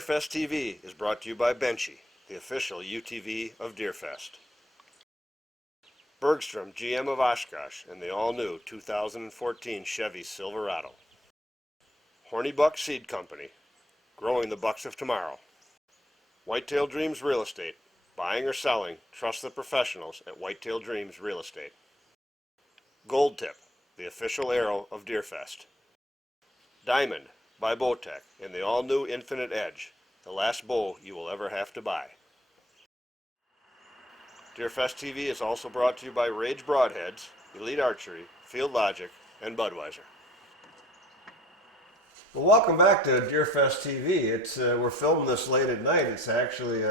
Deerfest TV is brought to you by Benchy, the official UTV of Deerfest. Bergstrom GM of Oshkosh and the all-new 2014 Chevy Silverado. Horny Buck Seed Company, growing the bucks of tomorrow. Whitetail Dreams Real Estate, buying or selling, trust the professionals at Whitetail Dreams Real Estate. Gold Tip, the official arrow of Deerfest. Diamond by Bowtech and the all-new Infinite Edge, the last bow you will ever have to buy. Deerfest TV is also brought to you by Rage Broadheads, Elite Archery, Field Logic, and Budweiser. Well, welcome back to Deerfest TV. We're filming this late at night. It's actually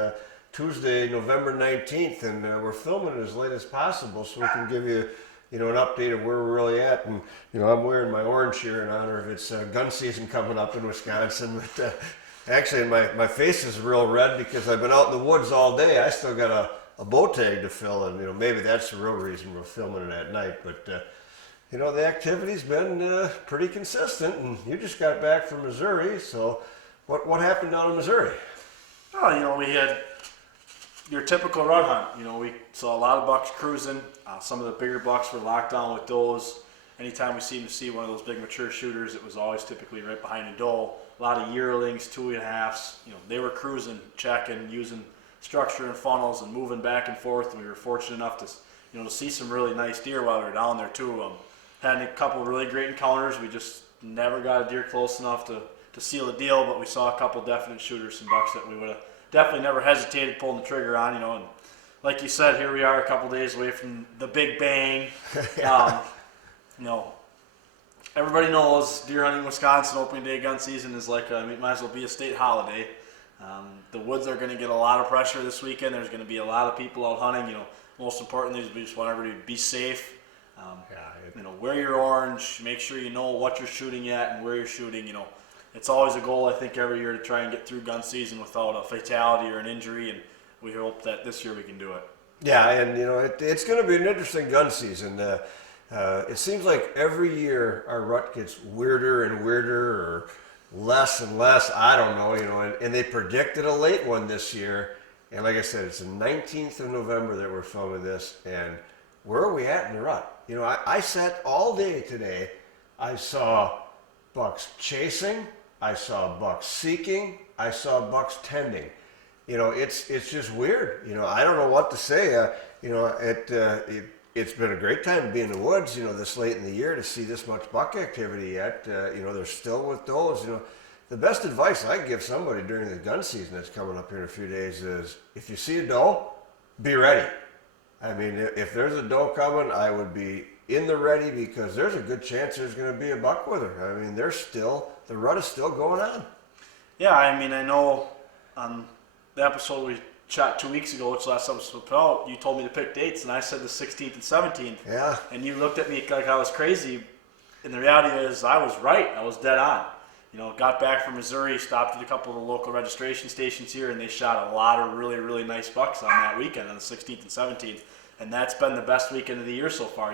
Tuesday, November 19th, and we're filming it as late as possible so we can give you an update of where we're really at. And I'm wearing my orange here in honor of its gun season coming up in Wisconsin. But actually, my face is real red because I've been out in the woods all day. I still got a bow tag to fill, and maybe that's the real reason we're filming it at night. But the activity's been pretty consistent. And you just got back from Missouri, so what happened down in Missouri? Oh, we had your typical rut hunt. We saw a lot of bucks cruising. Some of the bigger bucks were locked on with does. Anytime we seemed to see one of those big mature shooters, it was always typically right behind a doe. A lot of yearlings, 2.5s. They were cruising, checking, using structure and funnels and moving back and forth. And we were fortunate enough to see some really nice deer while we were down there too. Had a couple of really great encounters. We just never got a deer close enough to seal the deal, but we saw a couple definite shooters, some bucks that we would have definitely never hesitated pulling the trigger on, and like you said, here we are a couple days away from the big bang. Everybody knows deer hunting in Wisconsin, opening day gun season is like, it might as well be a state holiday. The woods are going to get a lot of pressure this weekend. There's going to be a lot of people out hunting. Most importantly is we just want everybody to be safe. Wear your orange, make sure you know what you're shooting at and where you're shooting. It's always a goal, I think, every year to try and get through gun season without a fatality or an injury, and we hope that this year we can do it. Yeah, and it's going to be an interesting gun season. It seems like every year our rut gets weirder and weirder, or less and less. I don't know, and they predicted a late one this year. And like I said, it's the 19th of November that we're filming this, and where are we at in the rut? I sat all day today. I saw bucks chasing. I saw bucks seeking. I saw bucks tending. It's just weird. I don't know what to say. It's been a great time to be in the woods. This late in the year to see this much buck activity yet. They're still with those. The best advice I give somebody during the gun season that's coming up here in a few days is, if you see a doe, be ready. If there's a doe coming, I would be in the ready, because there's a good chance there's going to be a buck with her. The rut is still going on. Yeah, I know on the episode we shot 2 weeks ago, which last episode put out, you told me to pick dates, and I said the 16th and 17th. Yeah. And you looked at me like I was crazy, and the reality is I was right. I was dead on. Got back from Missouri, stopped at a couple of the local registration stations here, and they shot a lot of really, really nice bucks on that weekend, on the 16th and 17th. And that's been the best weekend of the year so far.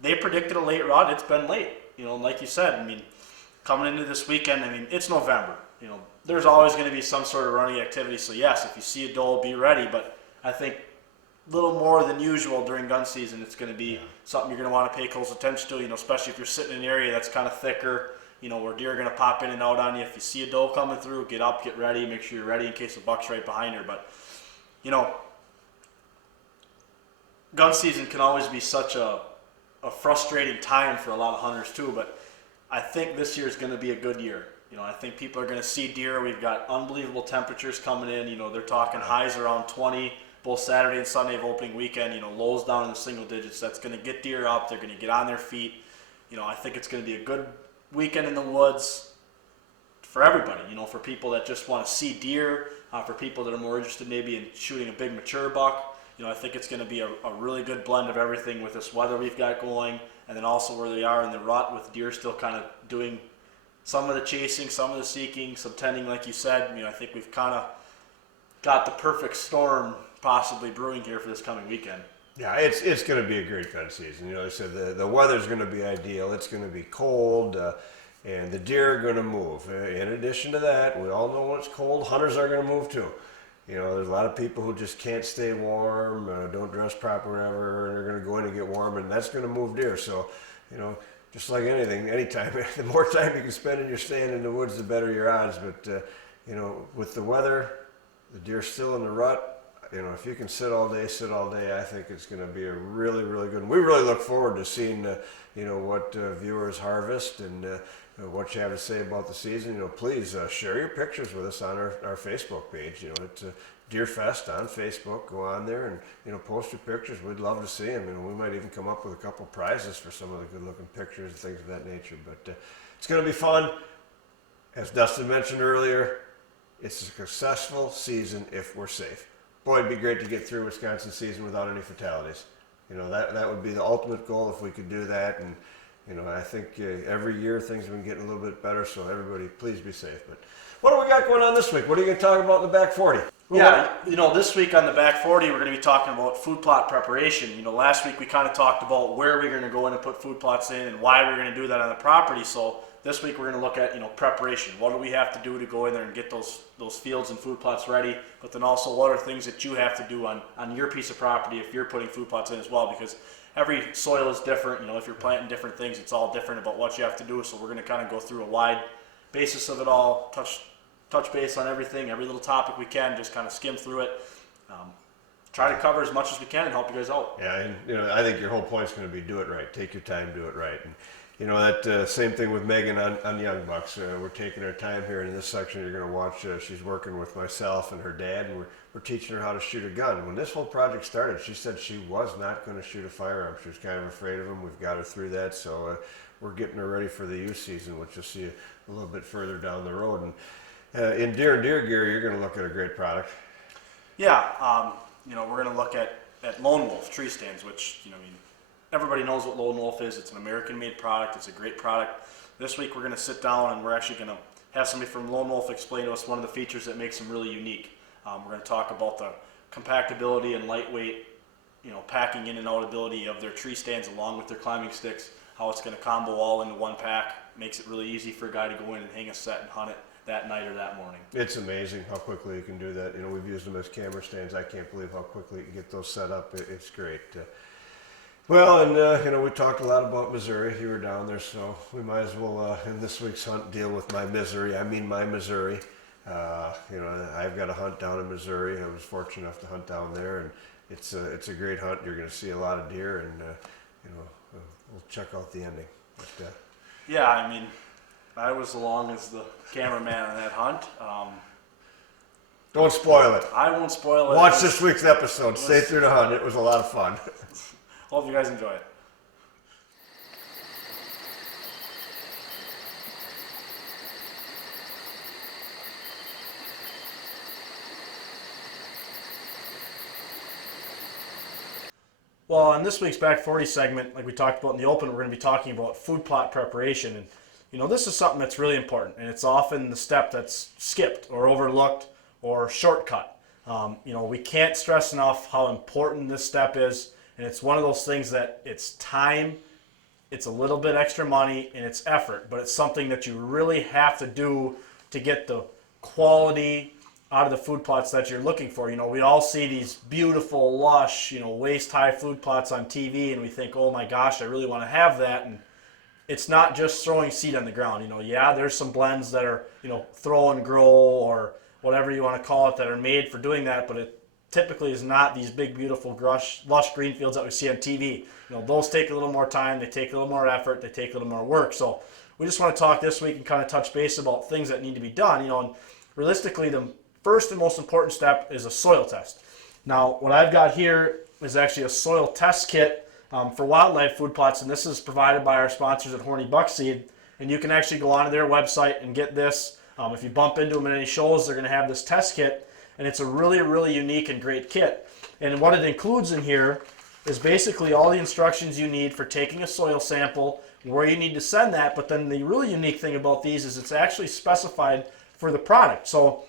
They predicted a late rut. It's been late. Like you said, coming into this weekend, it's November. There's always going to be some sort of running activity. So yes, if you see a doe, be ready. But I think a little more than usual during gun season, it's going to be something you're going to want to pay close attention to, especially if you're sitting in an area that's kind of thicker, where deer are going to pop in and out on you. If you see a doe coming through, get up, get ready, make sure you're ready in case the buck's right behind her. But, gun season can always be such a frustrating time for a lot of hunters too, but I think this year is going to be a good year. I think people are going to see deer. We've got unbelievable temperatures coming in. They're talking highs around 20, both Saturday and Sunday of opening weekend, lows down in the single digits. That's going to get deer up. They're going to get on their feet. I think it's going to be a good weekend in the woods for everybody, for people that just want to see deer, for people that are more interested maybe in shooting a big mature buck. I think it's going to be a really good blend of everything with this weather we've got going, and then also where they are in the rut with deer still kind of doing some of the chasing, some of the seeking, some tending, like you said. I think we've kind of got the perfect storm possibly brewing here for this coming weekend. Yeah, it's going to be a great gun season. They said the weather's going to be ideal. It's going to be cold. and the deer are going to move. In addition to that, we all know when it's cold, hunters are going to move too. You know, there's a lot of people who just can't stay warm, don't dress proper, whatever, and they're going to go in and get warm, and that's going to move deer. So, you know, just like anything, anytime, the more time you can spend in your stand in the woods, the better your odds. But, you know, with the weather, the deer's still in the rut. You know, if you can sit all day, I think it's going to be a really, really good one. We really look forward to seeing, you know, what viewers harvest and what you have to say about the season. You know, please share your pictures with us on our Facebook page. You know, it's Deer Fest on Facebook. Go on there and, you know, post your pictures. We'd love to see them. You know, we might even come up with a couple prizes for some of the good-looking pictures and things of that nature. But it's going to be fun. As Dustin mentioned earlier, it's a successful season if we're safe. Boy, it'd be great to get through Wisconsin season without any fatalities. You know, that would be the ultimate goal if we could do that. And, you know, I think every year things have been getting a little bit better, so everybody please be safe. But what do we got going on this week? What are you going to talk about in the back 40? Yeah, you know, this week on the back 40, we're going to be talking about food plot preparation. You know, last week we kind of talked about where we're going to go in and put food plots in and why we're going to do that on the property. So this week we're going to look at, you know, preparation. What do we have to do to go in there and get those fields and food plots ready? But then also what are things that you have to do on your piece of property if you're putting food plots in as well? Because every soil is different. You know, if you're planting different things, it's all different about what you have to do. So we're going to kind of go through a wide basis of it all, touch base on everything, every little topic we can, just kind of skim through it. Try to cover as much as we can and help you guys out. Yeah, and you know, I think your whole point is going to be do it right. Take your time, do it right. And you know, that same thing with Megan on Young Bucks. We're taking our time here in this section. You're going to watch. She's working with myself and her dad, and we're teaching her how to shoot a gun. When this whole project started, she said she was not going to shoot a firearm. She was kind of afraid of them. We've got her through that, so we're getting her ready for the youth season, which you'll see a little bit further down the road. And in Deer and Deer Gear, you're going to look at a great product. Yeah, you know, we're going to look at Lone Wolf tree stands, which, you know, I mean, everybody knows what Lone Wolf is. It's an American-made product. It's a great product. This week we're going to sit down and we're actually going to have somebody from Lone Wolf explain to us one of the features that makes them really unique. We're going to talk about the compactability and lightweight, you know, packing in and out ability of their tree stands along with their climbing sticks, how it's going to combo all into one pack. Makes it really easy for a guy to go in and hang a set and hunt it that night or that morning. It's amazing how quickly you can do that. You know, we've used them as camera stands. I can't believe how quickly you can get those set up. It's great. Well, and you know, we talked a lot about Missouri. You were down there, so we might as well, in this week's hunt, deal with my misery. I mean, my Missouri. You know, I've got a hunt down in Missouri. I was fortunate enough to hunt down there, and it's a great hunt. You're going to see a lot of deer, and you know, we'll check out the ending. But, yeah, I mean, I was along as the cameraman on that hunt. Don't spoil it. I won't spoil it. Watch this week's episode. Stay through the hunt. It was a lot of fun. Hope you guys enjoy it. Well, in this week's Back 40 segment, like we talked about in the open, we're going to be talking about food plot preparation. And, you know, this is something that's really important, and it's often the step that's skipped or overlooked or shortcut. You know, we can't stress enough how important this step is, and it's one of those things that it's time, it's a little bit extra money, and it's effort, but it's something that you really have to do to get the quality out of the food plots that you're looking for. You know, we all see these beautiful, lush, you know, waist-high food plots on TV, and we think, oh my gosh, I really want to have that. And it's not just throwing seed on the ground. You know, yeah, there's some blends that are, you know, throw and grow or whatever you want to call it that are made for doing that, but it typically is not these big, beautiful, lush green fields that we see on TV. You know, those take a little more time, they take a little more effort, they take a little more work. So we just want to talk this week and kind of touch base about things that need to be done. You know, and realistically, the first and most important step is a soil test. Now, what I've got here is actually a soil test kit for wildlife food plots, and this is provided by our sponsors at Horny Buckseed. And you can actually go onto their website and get this. If you bump into them in any shows, they're going to have this test kit, and it's a really, really unique and great kit. And what it includes in here is basically all the instructions you need for taking a soil sample, where you need to send that, but then the really unique thing about these is it's actually specified for the product. So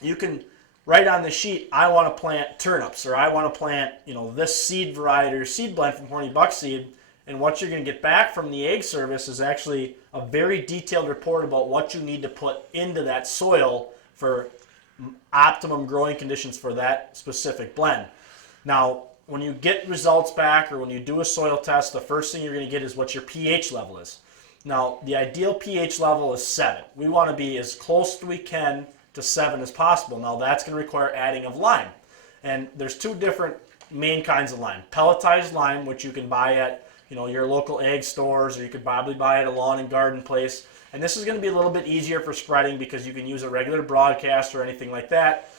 you can write on the sheet, I want to plant turnips, or I want to plant, you know, this seed variety or seed blend from Horny Buckseed, And what you're going to get back from the Ag Service is actually a very detailed report about what you need to put into that soil for optimum growing conditions for that specific blend. Now, when you get results back or when you do a soil test, the first thing you're going to get is what your pH level is. Now, the ideal pH level is 7. We want to be as close as we can to 7 as possible. Now, that's going to require adding of lime. And there's two different main kinds of lime. Pelletized lime, which you can buy at your local ag stores, or you could probably buy at a lawn and garden place. And this is going to be a little bit easier for spreading because you can use a regular broadcast or anything like that.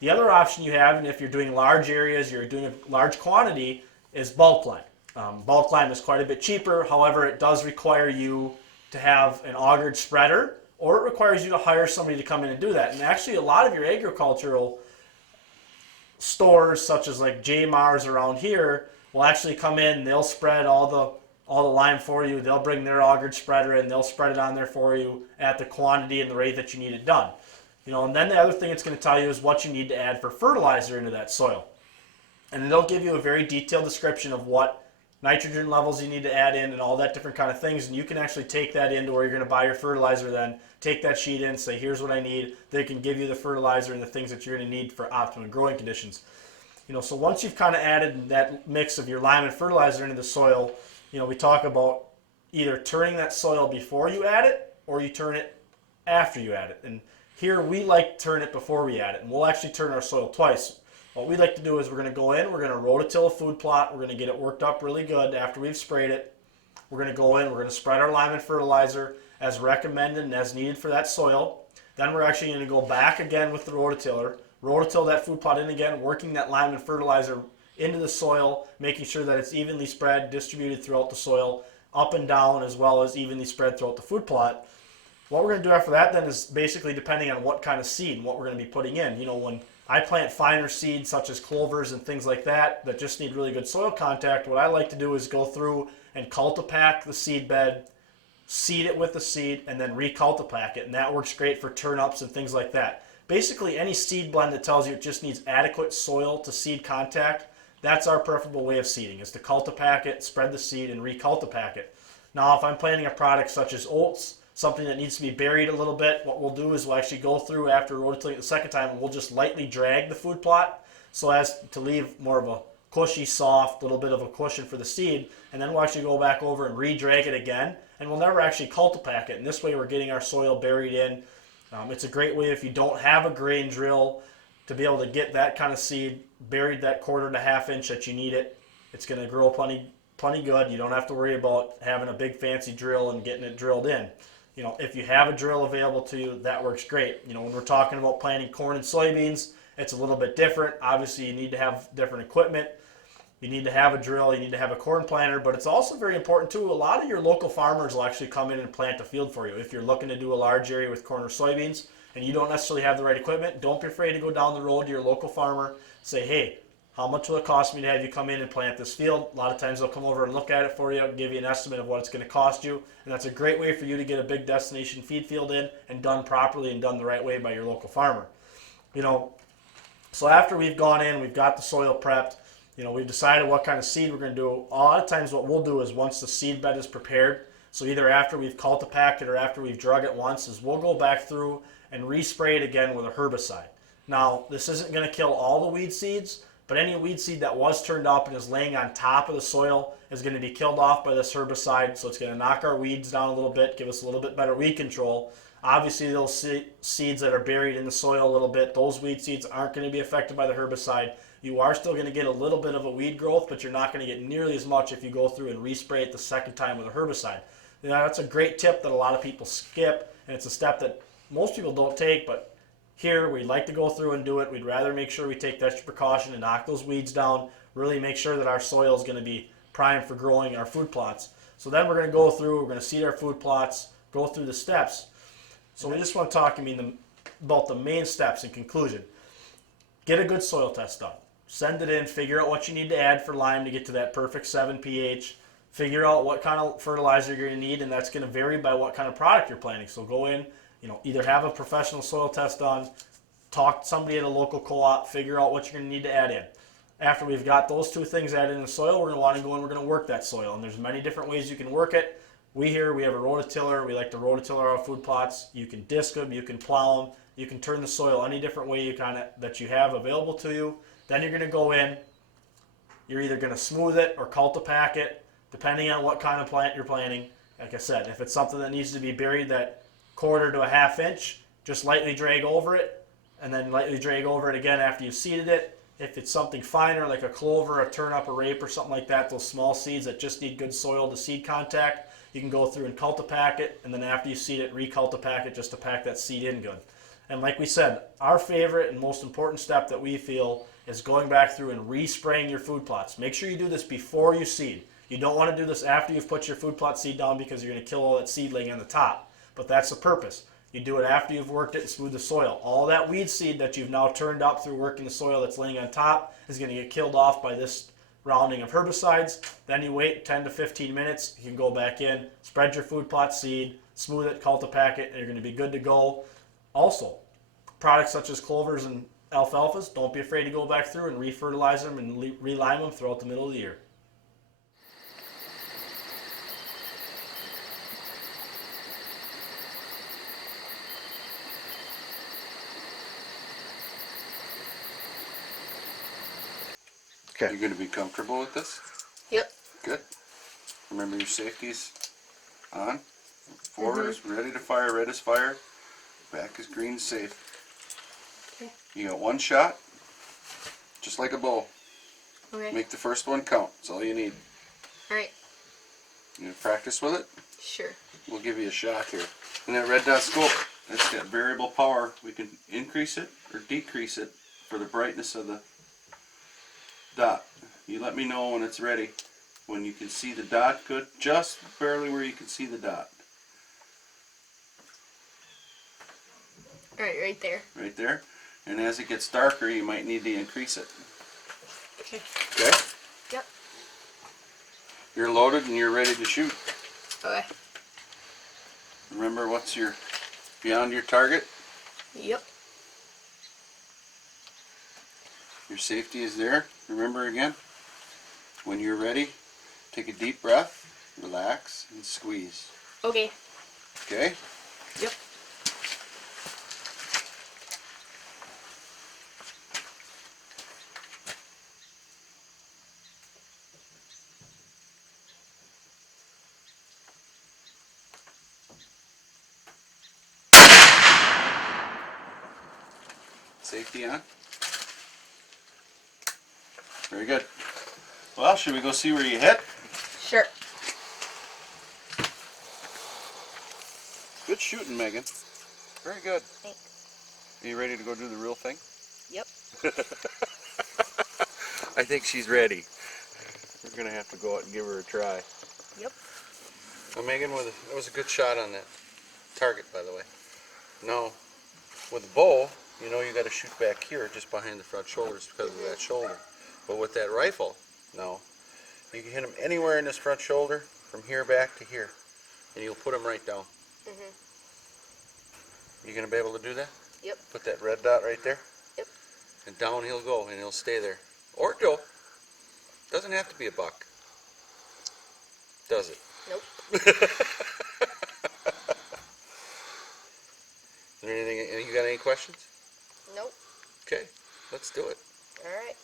The other option you have, and if you're doing large areas, you're doing a large quantity, is bulk lime. Bulk lime is quite a bit cheaper. However, it does require you to have an augered spreader, or it requires you to hire somebody to come in and do that. And actually, a lot of your agricultural stores, such as like J Mars around here, will actually come in. They'll spread all the lime for you. They'll bring their augered spreader in. They'll spread it on there for you at the quantity and the rate that you need it done. And then the other thing it's going to tell you is what you need to add for fertilizer into that soil. And they'll give you a very detailed description of what nitrogen levels you need to add in and all that different kind of things. And you can actually take that into where you're going to buy your fertilizer then, take that sheet in, say, here's what I need. They can give you the fertilizer and the things that you're going to need for optimum growing conditions. So once you've kind of added that mix of your lime and fertilizer into the soil, we talk about either turning that soil before you add it or you turn it after you add it. And here we like to turn it before we add it, and we'll actually turn our soil twice. What we like to do is we're going to go in, we're going to rototill a food plot, we're going to get it worked up really good after we've sprayed it. We're going to go in, we're going to spread our lime and fertilizer as recommended and as needed for that soil. Then we're actually going to go back again with the rototiller, rototill that food plot in again, working that lime and fertilizer into the soil, making sure that it's evenly spread, distributed throughout the soil, up and down, as well as evenly spread throughout the food plot. What we're going to do after that then is basically depending on what kind of seed and what we're going to be putting in. When I plant finer seeds such as clovers and things like that just need really good soil contact, what I like to do is go through and cultipack the seed bed, seed it with the seed, and then recultipack it. And that works great for turnips and things like that. Basically, any seed blend that tells you it just needs adequate soil to seed contact, that's our preferable way of seeding, is to cultipack it, spread the seed, and recultipack it. Now, if I'm planting a product such as oats, something that needs to be buried a little bit, what we'll do is we'll actually go through after rototilling it the second time, and we'll just lightly drag the food plot so as to leave more of a cushy, soft, little bit of a cushion for the seed, and then we'll actually go back over and re-drag it again, and we'll never actually cultipack it. And this way we're getting our soil buried in. It's a great way if you don't have a grain drill to be able to get that kind of seed buried that 1/4 to 1/2 inch that you need it. It's going to grow plenty good. You don't have to worry about having a big fancy drill and getting it drilled in. If you have a drill available to you, that works great. When we're talking about planting corn and soybeans, it's a little bit different. Obviously, you need to have different equipment. You need to have a drill. You need to have a corn planter. But it's also very important, too. A lot of your local farmers will actually come in and plant a field for you. If you're looking to do a large area with corn or soybeans and you don't necessarily have the right equipment, don't be afraid to go down the road to your local farmer. Say, hey, how much will it cost me to have you come in and plant this field? A lot of times they'll come over and look at it for you, give you an estimate of what it's going to cost you. And that's a great way for you to get a big destination feed field in and done properly and done the right way by your local farmer. So after we've gone in, we've got the soil prepped, we've decided what kind of seed we're going to do. A lot of times what we'll do is once the seed bed is prepared, so either after we've cultipacked it or after we've drug it once, is we'll go back through and respray it again with a herbicide. Now, this isn't going to kill all the weed seeds, but any weed seed that was turned up and is laying on top of the soil is going to be killed off by this herbicide. So it's going to knock our weeds down a little bit, give us a little bit better weed control. Obviously, those seeds that are buried in the soil a little bit, those weed seeds aren't going to be affected by the herbicide. You are still going to get a little bit of a weed growth, but you're not going to get nearly as much if you go through and respray it the second time with a herbicide. That's a great tip that a lot of people skip, and it's a step that most people don't take, but here, we'd like to go through and do it. We'd rather make sure we take the extra precaution and knock those weeds down, really make sure that our soil is going to be primed for growing our food plots. So then we're going to go through, we're going to seed our food plots, go through the steps. So we just want to talk about the main steps in conclusion. Get a good soil test done. Send it in, figure out what you need to add for lime to get to that perfect 7 pH. Figure out what kind of fertilizer you're going to need, and that's going to vary by what kind of product you're planting. So go in, either have a professional soil test done, talk to somebody at a local co-op, figure out what you're going to need to add in. after we've got those two things added in the soil, we're going to want to go and we're going to work that soil. And there's many different ways you can work it. We have a rototiller. We like to rototiller our food plots. You can disc them, you can plow them, you can turn the soil any different way that you have available to you. Then you're going to go in. You're either going to smooth it or cultipack it, depending on what kind of plant you're planting. Like I said, if it's something that needs to be buried that quarter to a half inch, just lightly drag over it, and then lightly drag over it again after you've seeded it. If it's something finer like a clover, a turnip, a rape, or something like that, those small seeds that just need good soil to seed contact, you can go through and cultipack it, and then after you seed it, recultipack it just to pack that seed in good. And like we said, our favorite and most important step that we feel is going back through and respraying your food plots. Make sure you do this before you seed. You don't want to do this after you've put your food plot seed down because you're going to kill all that seedling on the top. But that's the purpose. You do it after you've worked it and smoothed the soil. All that weed seed that you've now turned up through working the soil that's laying on top is going to get killed off by this rounding of herbicides. Then you wait 10 to 15 minutes. You can go back in, spread your food plot seed, smooth it, cultipack it, and you're going to be good to go. Also, products such as clovers and alfalfas, don't be afraid to go back through and refertilize them and relime them throughout the middle of the year. Okay. You're going to be comfortable with this? Yep. Good. Remember your safeties on. Forward is ready to fire, red is fire. Back is green, safe. Okay. You got one shot, just like a bow. Okay. Make the first one count. That's all you need. Alright. You gonna practice with it? Sure. We'll give you a shot here. And that red dot scope, it's got variable power. We can increase it or decrease it for the brightness of the dot. You let me know when it's ready. When you can see the dot good, just barely where you can see the dot. Alright, right there. Right there. And as it gets darker, you might need to increase it. Okay. Okay? Yep. You're loaded and you're ready to shoot. Okay. Remember what's beyond your target? Yep. Your safety is there. Remember again, when you're ready, take a deep breath, relax, and squeeze. Okay. Okay? Yep. Safety on. Very good. Well, should we go see where you hit? Sure. Good shooting, Megan. Very good. Thanks. Are you ready to go do the real thing? Yep. I think she's ready. We're going to have to go out and give her a try. Yep. Well, Megan, that was a good shot on that target, by the way. Now, with the bow, you know you got to shoot back here, just behind the front shoulders because of that shoulder. But with that rifle, no, you can hit them anywhere in this front shoulder, from here back to here, and you'll put them right down. You gonna be able to do that? Yep. Put that red dot right there. Yep. And down he'll go, and he'll stay there. Or Joe. Doesn't have to be a buck. Does it? Nope. Is there anything? You got any questions? Nope. Okay, let's do it. Alright.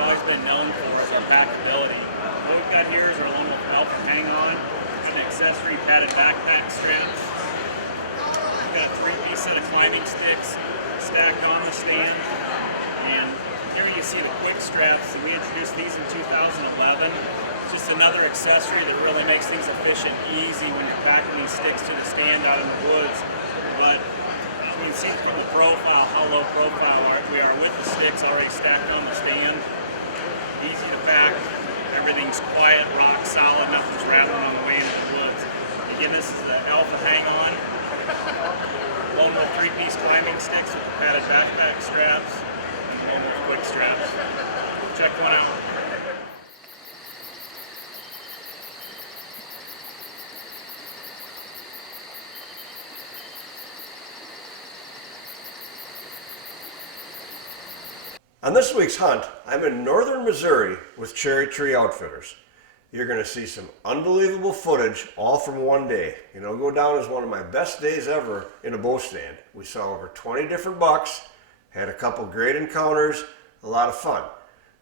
always been known for is our packability. What we've got here is our one with Alpha Hang On, an accessory padded backpack straps. We've got a 3-piece set of climbing sticks stacked on the stand. And here you see the quick straps. We introduced these in 2011. It's just another accessory that really makes things efficient, easy when you're packing these sticks to the stand out in the woods. But you can see from the profile how low profile we are with the sticks already stacked on the stand. Easy to pack. Everything's quiet, rock solid, nothing's rattling on the way into the woods. Again, this is the Alpha Hang On. One with 3-piece climbing sticks with the padded backpack straps, and one with quick straps. Check one out. On this week's hunt, I'm in northern Missouri with Cherry Tree Outfitters. You're going to see some unbelievable footage all from one day. It'll go down as one of my best days ever in a bow stand. We saw over 20 different bucks, had a couple great encounters, a lot of fun.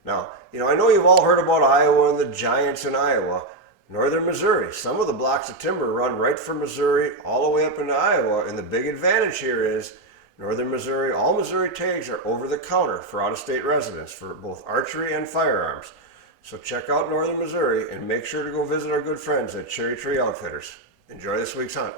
Now, I know you've all heard about Iowa and the giants in Iowa. Northern Missouri, some of the blocks of timber run right from Missouri all the way up into Iowa, and the big advantage here is Northern Missouri, all Missouri tags are over the counter for out-of-state residents for both archery and firearms. So check out Northern Missouri and make sure to go visit our good friends at Cherry Tree Outfitters. Enjoy this week's hunt.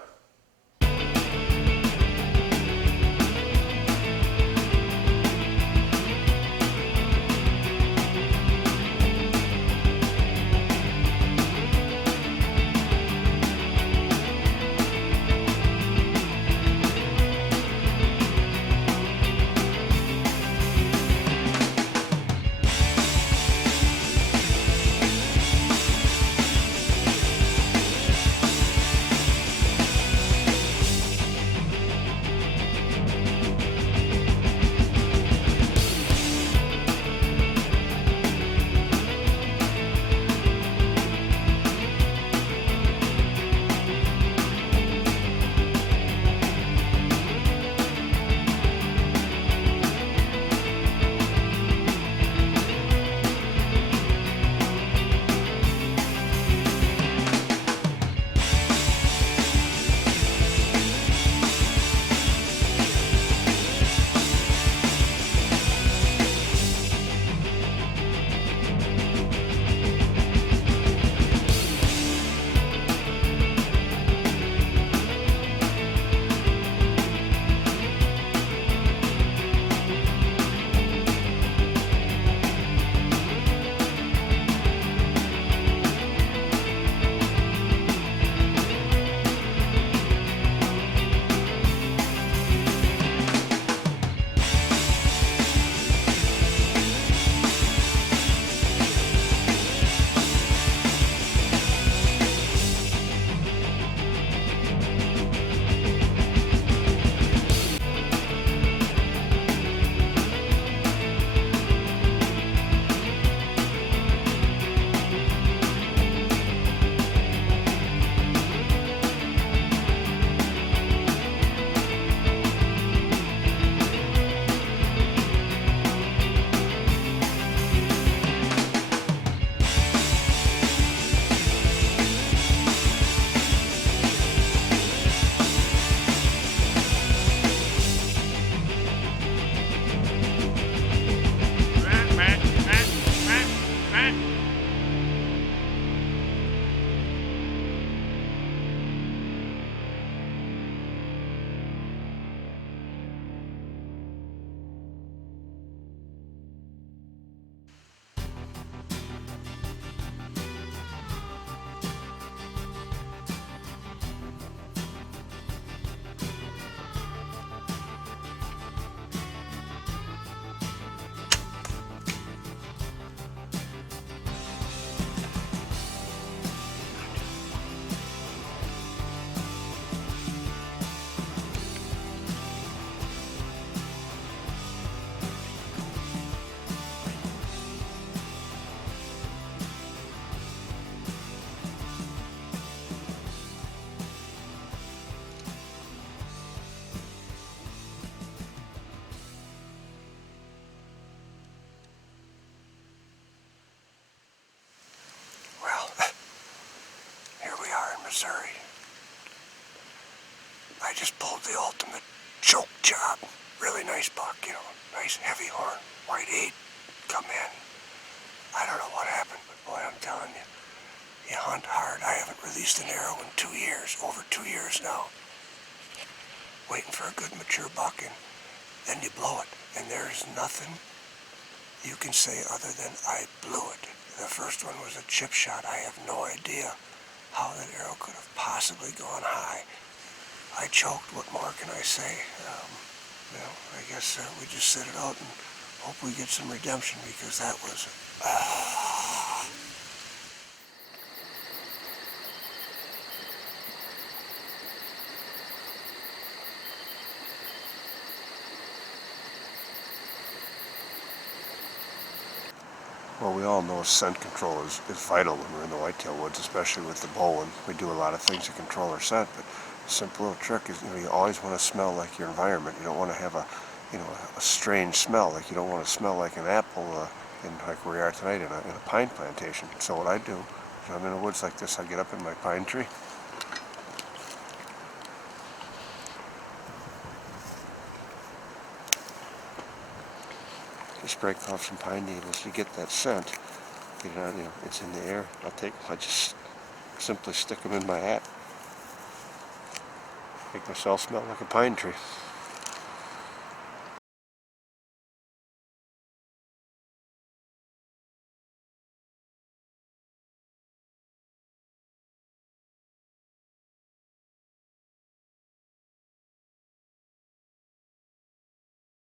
I just pulled the ultimate choke job. Really nice buck, you know, nice heavy horn, white 8, come in. I don't know what happened, but boy, I'm telling you, you hunt hard. I haven't released an arrow in 2 years, over 2 years now. Waiting for a good mature buck, and then you blow it. And there's nothing you can say other than I blew it. The first one was a chip shot. I have no idea how that arrow could have possibly gone high. I choked. What more can I say? I guess we just sit it out and hope we get some redemption, because that was... Well, we all know scent control is vital when we're in the whitetail woods, especially with the bow, and we do a lot of things to control our scent, but a simple little trick is, you always want to smell like your environment. You don't want to have a strange smell. Like, you don't want to smell like an apple like where we are tonight in a pine plantation. So what I do, when I'm in the woods like this, I get up in my pine tree, just break off some pine needles to get that scent. Get it out, it's in the air. I just simply stick them in my hat. Make myself smell like a pine tree.